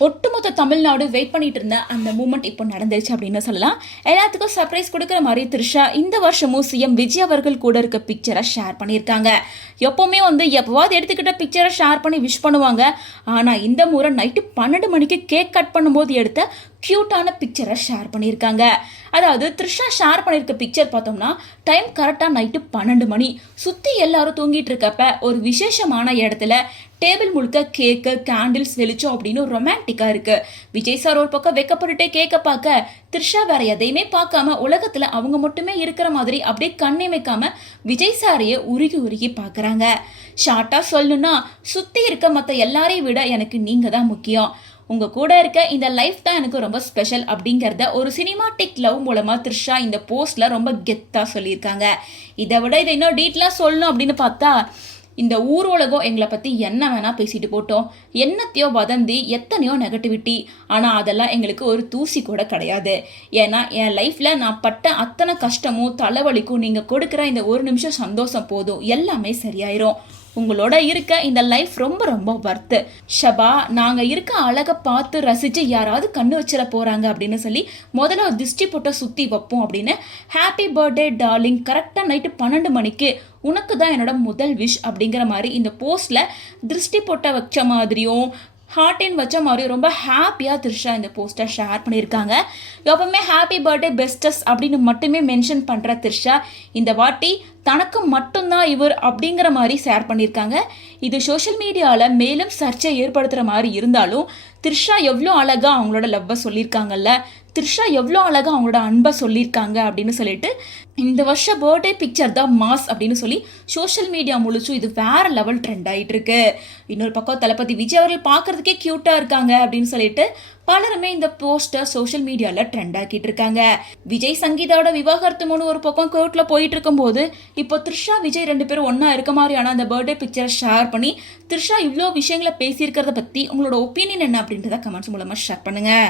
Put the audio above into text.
ஒட்டுமொத்த தமிழ்நாடு வெயிட் பண்ணிட்டு இருந்த அந்த மூமெண்ட் இப்போ நடந்துருச்சு அப்படின்னு சொல்லலாம். எல்லாத்துக்கும் சர்ப்ரைஸ் கொடுக்குற மாதிரி த்ரிஷா இந்த வருஷமும் சிஎம் விஜய் அவர்கள் கூட இருக்க பிக்சரை ஷேர் பண்ணியிருக்காங்க. எப்போவுமே எப்போவாது எடுத்துக்கிட்ட பிக்சரை ஷேர் பண்ணி விஷ் பண்ணுவாங்க. ஆனால் இந்த முறை நைட்டு 12 மணிக்கு கேக் கட் பண்ணும்போது எடுத்த க்யூட்டான பிக்சரை ஷேர் பண்ணியிருக்காங்க. அதாவது த்ரிஷா ஷேர் பண்ணியிருக்க பிக்சர் பார்த்தோம்னா டைம் கரெக்டாக நைட்டு 12 மணி. சுற்றி எல்லாரும் தூங்கிட்டு இருக்கப்ப ஒரு விசேஷமான இடத்துல டேபிள் முழுக்க கேக்கு, கேண்டில்ஸ் வெளிச்சம் அப்படின்னு ரொமான்டிக்காக இருக்கு. விஜய் சார் ஒரு பக்கம் வெக்கப்பட்டுட்டே கேட்க பார்க்க த்ரிஷா வேற எதையுமே பார்க்காம உலகத்தில் அவங்க மட்டுமே இருக்கிற மாதிரி அப்படியே கண்ணை வைக்காம விஜய் சாரையே உருகி உருகி பார்க்குறாங்க. ஷார்ட்டாக சொல்லணும்னா சுற்றி இருக்க மற்ற எல்லாரையும் விட எனக்கு நீங்கள் தான் முக்கியம். உங்கள் கூட இருக்க இந்த லைஃப் தான் எனக்கு ரொம்ப ஸ்பெஷல் அப்படிங்கிறத ஒரு சினிமாட்டிக் லவ் மூலமாக த்ரிஷா இந்த போஸ்ட்டில் ரொம்ப கெத்தாக சொல்லியிருக்காங்க. இதை விட இதை இன்னும் டீட்டெயிலாக சொல்லணும் அப்படின்னு பார்த்தா, இந்த ஊர் உலகம் எங்களை பற்றி என்ன வேணால் பேசிட்டு போட்டோம், என்னத்தையோ வதந்தி, எத்தனையோ நெகட்டிவிட்டி, ஆனால் அதெல்லாம் எங்களுக்கு ஒரு தூசி கூட கிடையாது. ஏன்னா என் லைஃப்பில் நான் பட்ட அத்தனை கஷ்டமும் தலைவலிக்கும் நீங்கள் கொடுக்குற இந்த ஒரு நிமிஷம் சந்தோஷம் போதும், எல்லாமே சரியாயிரும். உங்களோட இருக்க இந்த லைஃப் ரொம்ப ரொம்ப வர்த்து. ஷபா, நாங்கள் இருக்க அழகை பார்த்து ரசித்து யாராவது கண்ணு வச்சிட போகிறாங்க அப்படின்னு சொல்லி முதல்ல ஒரு திருஷ்டி பொட்டை சுற்றி வைப்போம் அப்படின்னு ஹாப்பி பர்த்டே டார்லிங், கரெக்டாக நைட்டு 12 மணிக்கு உனக்கு தான் என்னோட முதல் விஷ் அப்படிங்கிற மாதிரி இந்த போஸ்ட்டில் திருஷ்டி பொட்டை வச்ச மாதிரியும் ஹார்டின் வச்ச மாதிரி ரொம்ப ஹாப்பியாக த்ரிஷா இந்த போஸ்டர் ஷேர் பண்ணியிருக்காங்க. எப்பவுமே ஹாப்பி பர்த்டே பெஸ்டஸ் அப்படின்னு மட்டுமே மென்ஷன் பண்ணுற த்ரிஷா இந்த வாட்டி தனக்கு மட்டும்தான் இவர் அப்படிங்கிற மாதிரி ஷேர் பண்ணியிருக்காங்க. இது சோஷியல் மீடியாவில் மேலும் சர்ச்சை ஏற்படுத்துகிற மாதிரி இருந்தாலும் த்ரிஷா எவ்வளோ அழகாக அவங்களோட லவ்வை சொல்லியிருக்காங்கல்ல, த்ரிஷா எவ்வளோ அழகாக அவங்களோட அன்பை சொல்லியிருக்காங்க அப்படின்னு சொல்லிட்டு இந்த வருஷம் பர்த்டே பிக்சர் தான் மாஸ் அப்படின்னு சொல்லி சோஷியல் மீடியா முழுச்சும் இது வேற லெவல் ட்ரெண்ட் ஆகிட்டு இருக்கு. இன்னொரு பக்கம் தளபதி விஜய் அவர்கள் பார்க்கறதுக்கே க்யூட்டாக இருக்காங்க அப்படின்னு சொல்லிட்டு பலருமே இந்த போஸ்டர் சோஷியல் மீடியாவில் ட்ரெண்ட் ஆக்கிட்டு இருக்காங்க. விஜய் சங்கீதாவோட விவாகரத்து மூணு ஒரு பக்கம் கோர்ட்டில் போயிட்டு இருக்கும்போது இப்போ த்ரிஷா விஜய் 2 பேரும் ஒன்றா இருக்க மாதிரியான அந்த பர்த்டே பிக்சரை ஷேர் பண்ணி த்ரிஷா இவ்வளோ விஷயங்களை பேசியிருக்கிறத பற்றி உங்களோட ஒப்பீனியன் என்ன அப்படின்றத கமெண்ட்ஸ் மூலமாக ஷேர் பண்ணுங்கள்.